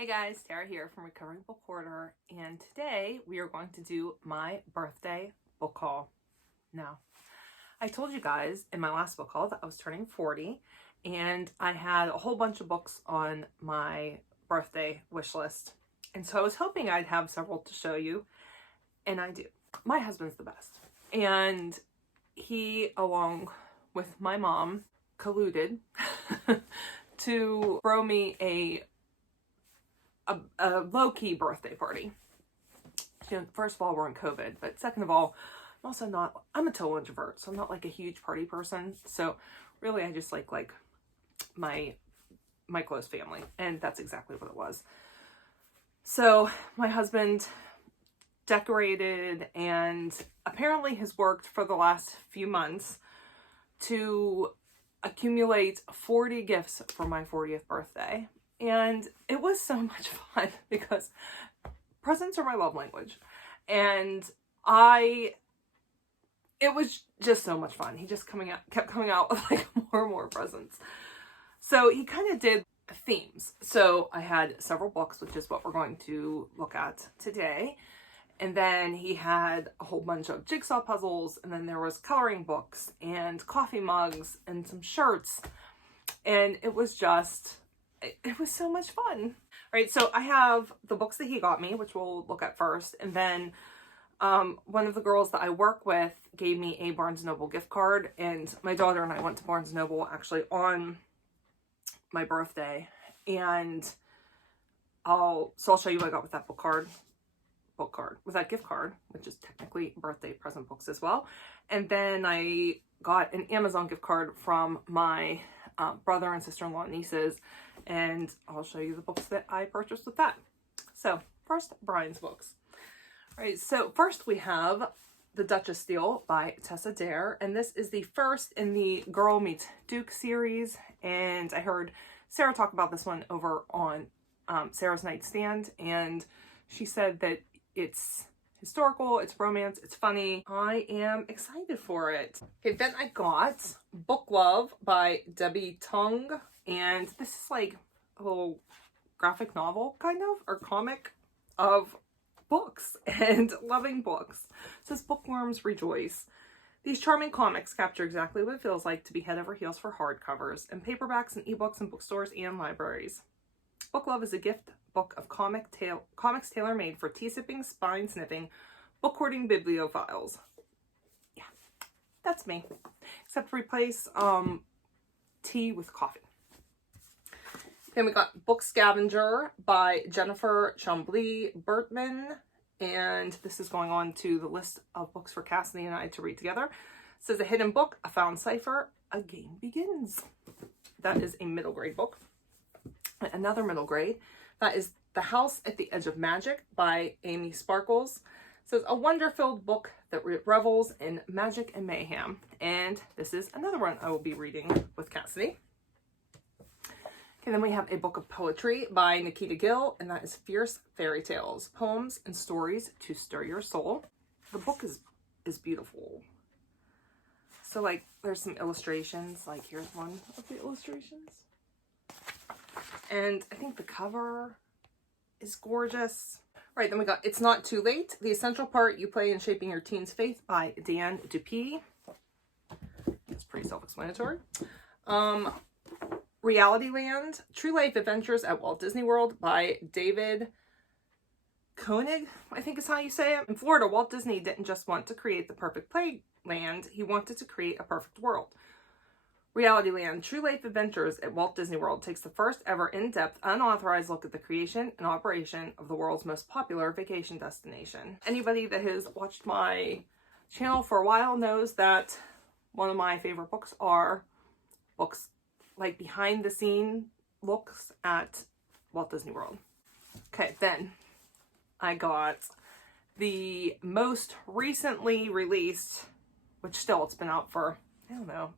Hey guys, Tara here from Recovering Book Hoarder, and today we are going to do my birthday book haul. Now, I told you guys in my last book haul that I was turning 40, and I had a whole bunch of books on my birthday wish list, and so I was hoping I'd have several to show you, and I do. My husband's the best, and he, along with my mom, colluded to throw me a low-key birthday party. First of all, we're in COVID, but second of all, I'm a total introvert, so I'm not like a huge party person. So really I just like my close family, and that's exactly what it was. So my husband decorated and apparently has worked for the last few months to accumulate 40 gifts for my 40th birthday. And it was so much fun because presents are my love language. And it was just so much fun. He just kept coming out with like more and more presents. So he kind of did themes. So I had several books, which is what we're going to look at today. And then he had a whole bunch of jigsaw puzzles, and then there was coloring books and coffee mugs and some shirts. And it was so much fun. All right, so I have the books that he got me, which we'll look at first. And then one of the girls that I work with gave me a Barnes & Noble gift card. And my daughter and I went to Barnes & Noble actually on my birthday. And I'll show you what I got with that with that gift card, which is technically birthday present books as well. And then I got an Amazon gift card from my brother and sister-in-law nieces, and I'll show you the books that I purchased with that. So first, Brian's books. All right, so first we have The Duchess Steele by Tessa Dare, and this is the first in the Girl Meets Duke series, and I heard Sarah talk about this one over on Sarah's Nightstand, and she said that it's historical, it's romance, it's funny. I am excited for it. Okay, then I got Book Love by Debbie Tung, and this is like a little graphic novel kind of, or comic of books and loving books. It says, bookworms rejoice. These charming comics capture exactly what it feels like to be head over heels for hardcovers and paperbacks and ebooks in bookstores and libraries. Book Love is a gift book of comics tailor-made for tea-sipping, spine-sniffing, book-hoarding bibliophiles. Yeah, that's me. Except replace tea with coffee. Then we got Book Scavenger by Jennifer Chambly Bertman, and this is going on to the list of books for Cassidy and I to read together. It says, a hidden book, a found cipher, a game begins. That is a middle grade book. Another middle grade, that is The House at the Edge of Magic by Amy Sparkles. It says, a wonder-filled book that revels in magic and mayhem. And this is another one I will be reading with Cassidy. Okay, then we have a book of poetry by Nikita Gill, and that is Fierce Fairy Tales, Poems and Stories to Stir Your Soul. The book is beautiful. So like there's some illustrations, like here's one of the illustrations. And I think the cover is gorgeous. All right, then we got It's Not Too Late, The Essential Part You Play in Shaping Your Teen's Faith by Dan Dupuy. That's pretty self-explanatory. Reality Land, True Life Adventures at Walt Disney World by David Koenig, I think is how you say it. In Florida, Walt Disney didn't just want to create the perfect playland, he wanted to create a perfect world. Reality Land, True Life Adventures at Walt Disney World takes the first ever in-depth, unauthorized look at the creation and operation of the world's most popular vacation destination. Anybody that has watched my channel for a while knows that one of my favorite books are books like behind the scene looks at Walt Disney World. Okay, then I got the most recently released, which still it's been out for, I don't know,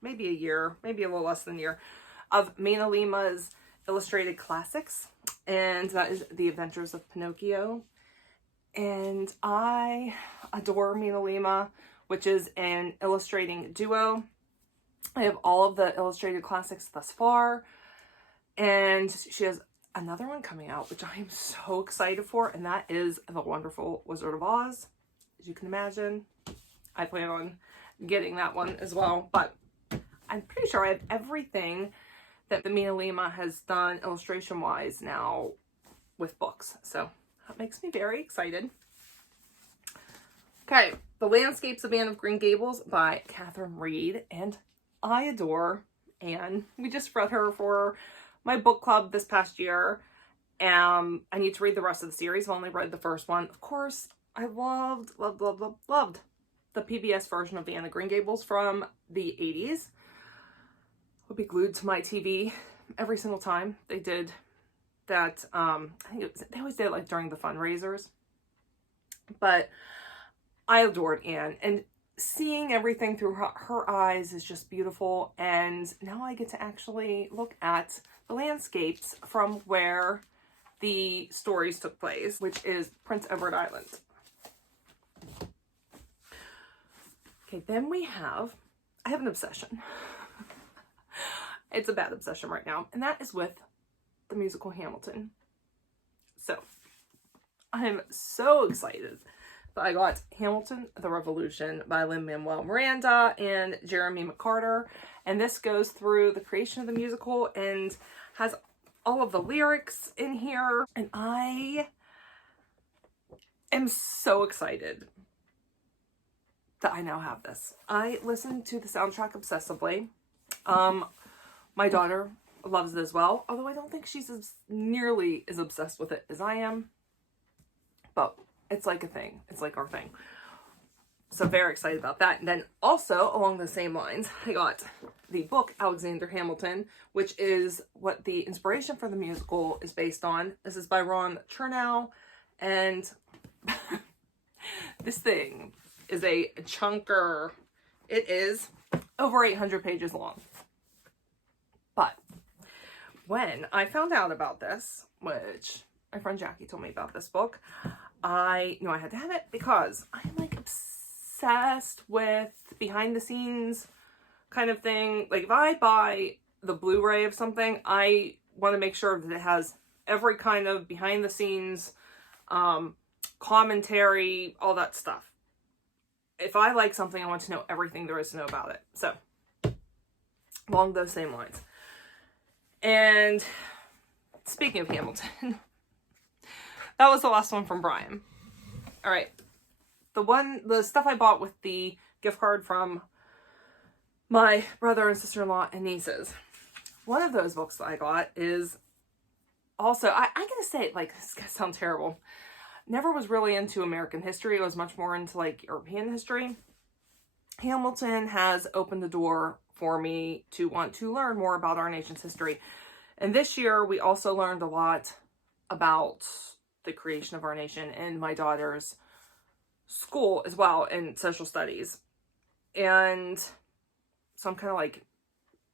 maybe a year, maybe a little less than a year, of Minalima's illustrated classics, and that is The Adventures of Pinocchio. And I adore Minalima, which is an illustrating duo. I have all of the illustrated classics thus far, and she has another one coming out, which I am so excited for, and that is The Wonderful Wizard of Oz. As you can imagine, I plan on getting that one as well, but I'm pretty sure I have everything that the Minalima has done illustration-wise now with books, so that makes me very excited. Okay, The Landscapes of Anne of Green Gables by Catherine Reed, and I adore Anne. We just read her for my book club this past year. I need to read the rest of the series. I've only read the first one. Of course, I loved the PBS version of Anne of Green Gables from the 80s. Would be glued to my TV every single time they did that. I think they always did it like during the fundraisers. But I adored Anne, and seeing everything through her eyes is just beautiful. And now I get to actually look at the landscapes from where the stories took place, which is Prince Edward Island. Okay, then I have an obsession. It's a bad obsession right now, and that is with the musical Hamilton. So, I'm so excited that I got Hamilton, The Revolution by Lin-Manuel Miranda and Jeremy McCarter, and this goes through the creation of the musical and has all of the lyrics in here, and I am so excited that I now have this. I listen to the soundtrack obsessively. My daughter loves it as well, although I don't think she's nearly as obsessed with it as I am, but it's like a thing. It's like our thing. So very excited about that. And then also along the same lines, I got the book Alexander Hamilton, which is what the inspiration for the musical is based on. This is by Ron Chernow, and this thing is a chunker. It is over 800 pages long. But when I found out about this, which my friend Jackie told me about this book, I knew I had to have it because I'm like obsessed with behind the scenes kind of thing. Like if I buy the Blu-ray of something, I want to make sure that it has every kind of behind the scenes commentary, all that stuff. If I like something, I want to know everything there is to know about it. So along those same lines. And speaking of Hamilton, that was the last one from Brian. All right. The stuff I bought with the gift card from my brother and sister-in-law and nieces. One of those books that I got is also, I gotta say, like, this is gonna sound terrible. Never was really into American history. I was much more into like European history. Hamilton has opened the door for me to want to learn more about our nation's history. And this year we also learned a lot about the creation of our nation in my daughter's school as well, in social studies. And so I'm kind of like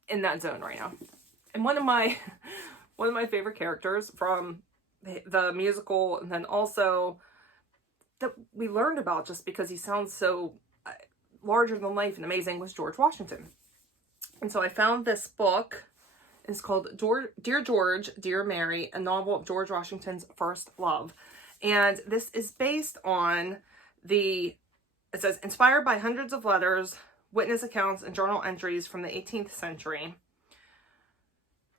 in that zone right now. And one of my favorite characters from the musical, and then also that we learned about just because he sounds so larger than life and amazing, was George Washington. And so I found this book. It's called Dear George, Dear Mary, a novel of George Washington's first love. And this is based on it says, inspired by hundreds of letters, witness accounts, and journal entries from the 18th century.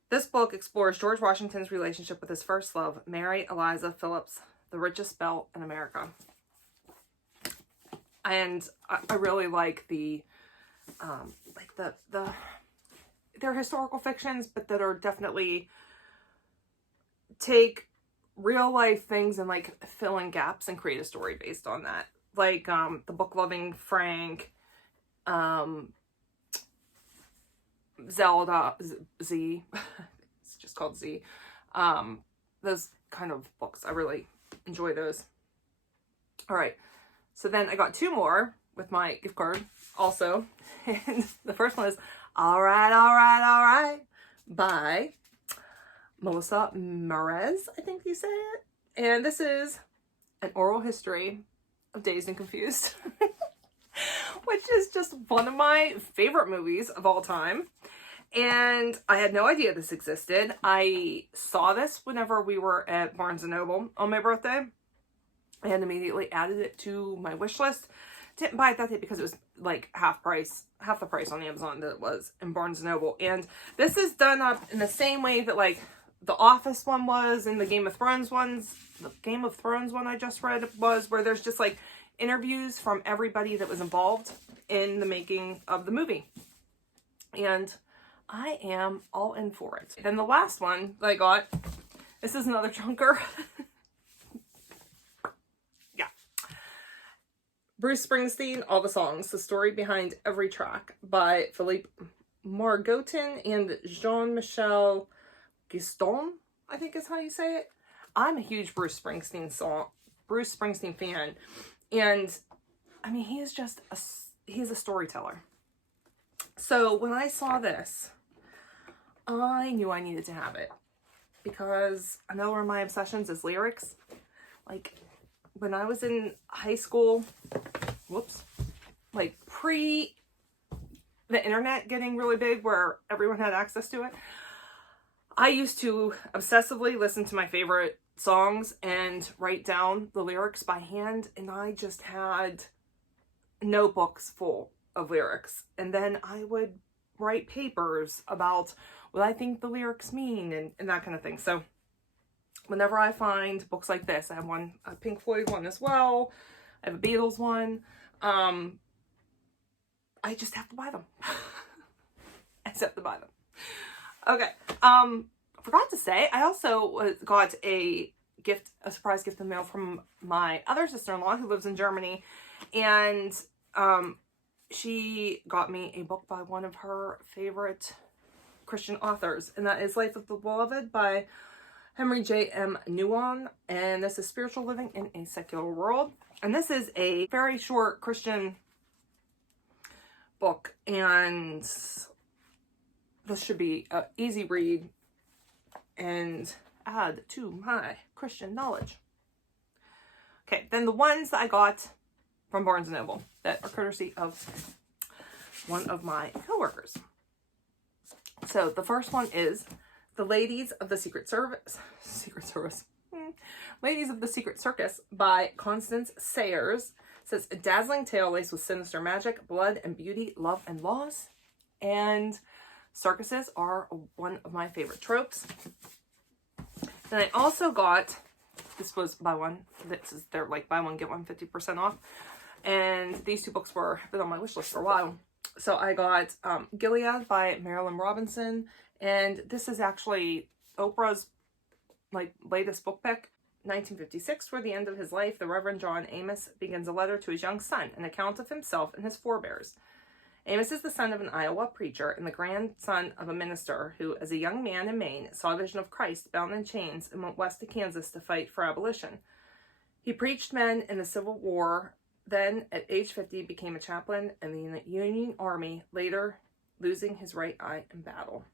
This book explores George Washington's relationship with his first love, Mary Eliza Phillips, the richest belle in America. And I really like they're historical fictions, but that are definitely take real life things and like fill in gaps and create a story based on that. Like the book loving Frank, Zelda, Z, it's just called Z. Those kind of books, I really enjoy those. All right, so then I got two more with my gift card also. And the first one is All Right, by Melissa Merez, I think you say it. And this is an oral history of Dazed and Confused, which is just one of my favorite movies of all time. And I had no idea this existed. I saw this whenever we were at Barnes & Noble on my birthday and immediately added it to my wish list. Didn't buy it that day because it was like half the price on Amazon that it was in Barnes & Noble. And this is done up in the same way that like the Office one was and the Game of Thrones one I just read was, where there's just like interviews from everybody that was involved in the making of the movie. And I am all in for it. Then the last one that I got, this is another chunker. Yeah. Bruce Springsteen, All the Songs, The Story Behind Every Track by Philippe Margotin and Jean-Michel Gaston, I think is how you say it. I'm a huge Bruce Springsteen fan. And I mean, he is just he's a storyteller. So when I saw this, I knew I needed to have it because another one of my obsessions is lyrics. Like when I was in high school, like pre the internet getting really big where everyone had access to it, I used to obsessively listen to my favorite songs and write down the lyrics by hand, and I just had notebooks full of lyrics. And then I would write papers about what I think the lyrics mean and that kind of thing. So whenever I find books like this, I have a Pink Floyd one as well, I have a Beatles one, I just have to buy them. I just have to buy them. Okay, forgot to say, I also got a surprise gift in the mail from my other sister-in-law who lives in Germany, and she got me a book by one of her favorite Christian authors, and that is Life of the Beloved by Henry J. M. Newman, and this is Spiritual Living in a Secular World. And this is a very short Christian book, and this should be an easy read and add to my Christian knowledge. Okay, then the ones that I got from Barnes & Noble that are courtesy of one of my coworkers. So the first one is The Ladies of the Secret Service. Ladies of the Secret Circus by Constance Sayers. It says, a dazzling tale laced with sinister magic, blood and beauty, love and loss. And circuses are one of my favorite tropes. Then I also got, this was buy one, they're like buy one, get one 50% off. And these two books have been on my wish list for a while. So I got Gilia by Marilyn Robinson. And this is actually Oprah's like latest book pick. 1956, toward the end of his life, the Reverend John Amos begins a letter to his young son, an account of himself and his forebears. Amos is the son of an Iowa preacher and the grandson of a minister who, as a young man in Maine, saw a vision of Christ bound in chains and went west to Kansas to fight for abolition. He preached men in the Civil War, then at age 50 became a chaplain in the Union Army, later losing his right eye in battle.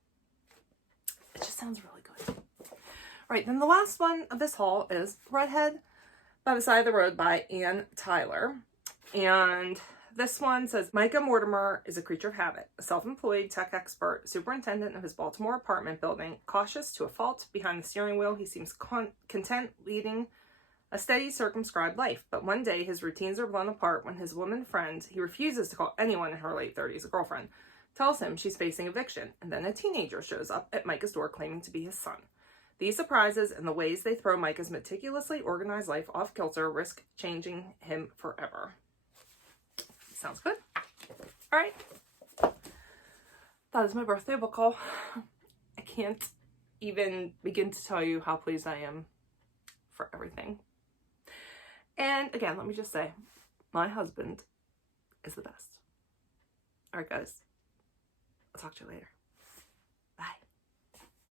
It just sounds really good. All right, then the last one of this haul is Redhead by the Side of the Road by Ann Tyler. And this one says, Micah Mortimer is a creature of habit, a self-employed tech expert, superintendent of his Baltimore apartment building, cautious to a fault. Behind the steering wheel, he seems content leading a steady, circumscribed life. But one day, his routines are blown apart when his woman friend, he refuses to call anyone in her late 30s a girlfriend, tells him she's facing eviction. And then a teenager shows up at Micah's door claiming to be his son. These surprises and the ways they throw Micah's meticulously organized life off kilter risk changing him forever. Sounds good. All right. That is my birthday book haul. I can't even begin to tell you how pleased I am for everything. And again, let me just say, my husband is the best. All right, guys. I'll talk to you later.